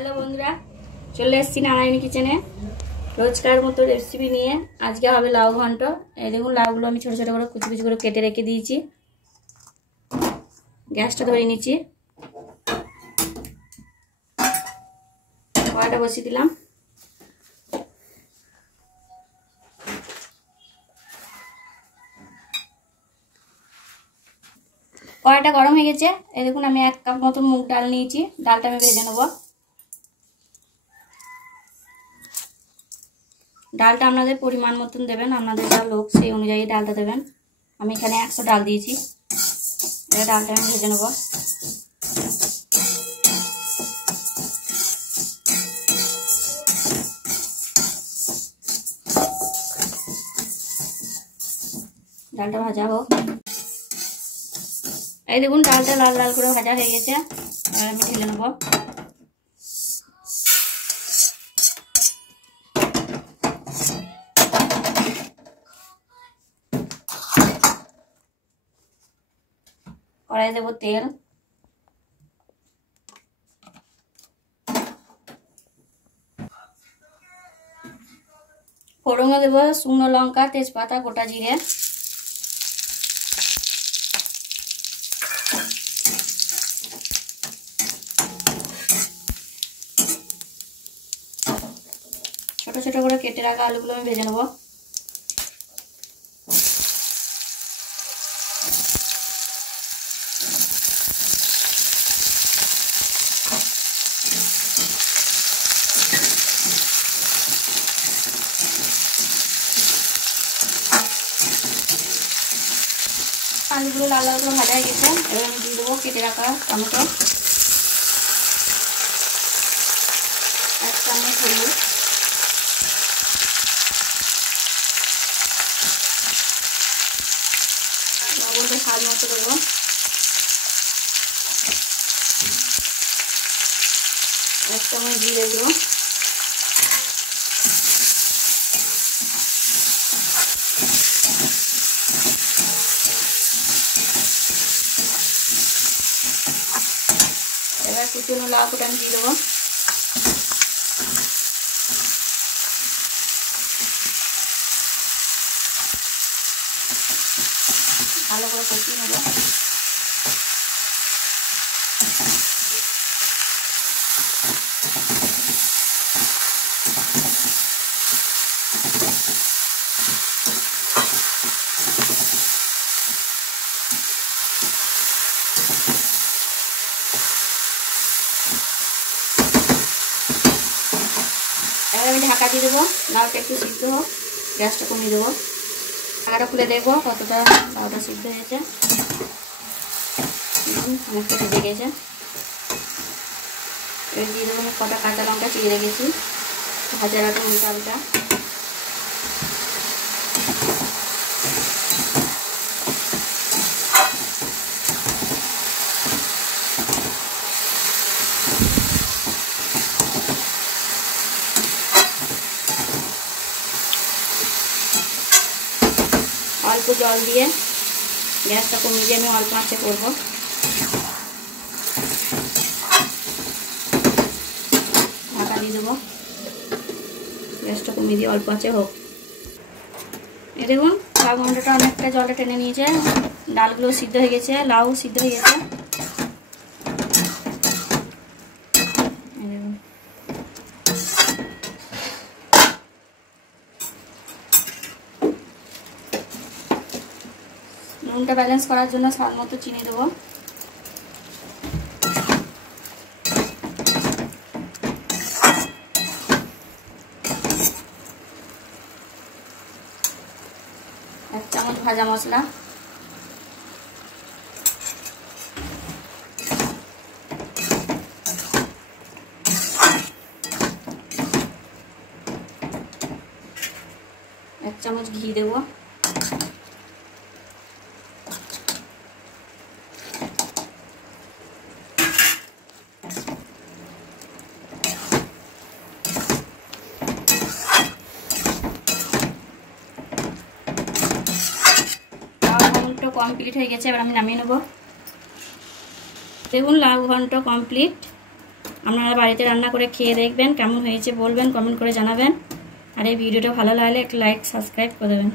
হ্যালো বন্ধুরা, চলে এসেছি নারায়ণী কিচেনে রোজকার মতো রেসিপি নিয়ে। আজকে হবে লাউ ঘন্ট। এই দেখুন, লাউগুলো আমি ছোট ছোট করে কুচি কুচি করে কেটে রেখে দিয়েছি। গ্যাসটা ধরে নিচ্ছি, কড়াইটা বসিয়ে দিলাম। কড়াইটা গরম হয়ে গেছে। এই দেখুন, আমি 1 কাপ মতো মুগ ডাল নিয়েছি। ডালটা আমি ভেজে নেব। ডালটা আপনাদের পরিমাণ মতন দেবেন, আপনাদের যা লোক সেই অনুযায়ী ডালটা দেবেন। আমি এখানে 100 ডাল দিয়েছি। ডালটা আমি ভেজে নেব। ডালটা ভাজা হোক। এই দেখুন, ডালটা লাল লাল করে ভাজা হয়ে গেছে। আমি ঢেলে নেব। কড়াই দেবো তেল। ফোড়নে দেবো শুকনো লঙ্কা, তেজপাতা, গোটা জিরে। ছোট ছোট করে কেটে রাখা আলুগুলো আমি ভেজে নেবো। আলুগুলো লাল লাল করে ভাজা হয়ে গেছে। এবার আমি দিয়ে দেবো কেটে রাখা টমেটো, 1 চামচ হলুদ, লবণটা স্বাদ মতো দেবো। এক চামচ জিরে দেবো। এবার কুচনো লাউ কোটা আমি দিয়ে দেবো। ভালো করে কষিয়ে নেব। এবার আমি ঢাকা দিয়ে দেবো। লাউটা একটু সিদ্ধ হোক, গ্যাসটা কমিয়ে দেবো। ঢাকাটা খুলে দেখবো কতটা লাউটা সিদ্ধ হয়েছে। অনেকটা ভেজে গেছে। এবার দিয়ে দেবো কটা কাঁচা লঙ্কা চিড়ে রেখেছি, ভাজা রাখা মুগ ডালটা। অল্প জল দিয়ে গ্যাসটা কমিয়ে দিয়ে আমি অল্প আঁচে করবো। ঢাকা দিয়ে দেবো। গ্যাসটা কমিয়ে দিয়ে অল্প আঁচে হোক। এই দেখুন, লাউ ঘন্টটা অনেকটা জলটা টেনে নিয়েছে। ডালগুলো সিদ্ধ হয়ে গেছে, লাউ সিদ্ধ হয়ে গেছে। নুনটা ব্যালেন্স করার জন্য স্বাদ মতো চিনি দেবো। এক চামচ ভাজা মশলা, এক চামচ ঘি দেবো। কমপ্লিট হয়ে গেছে। এবার আমি নামিয়ে নেব। দেখুন, লাউ ঘন্ট কমপ্লিট। আপনারা বাড়িতে রান্না করে খেয়ে দেখবেন, কেমন হয়েছে বলবেন, কমেন্ট করে জানাবেন। আর এই ভিডিওটা ভালো লাগলে একটা লাইক সাবস্ক্রাইব করে দেবেন।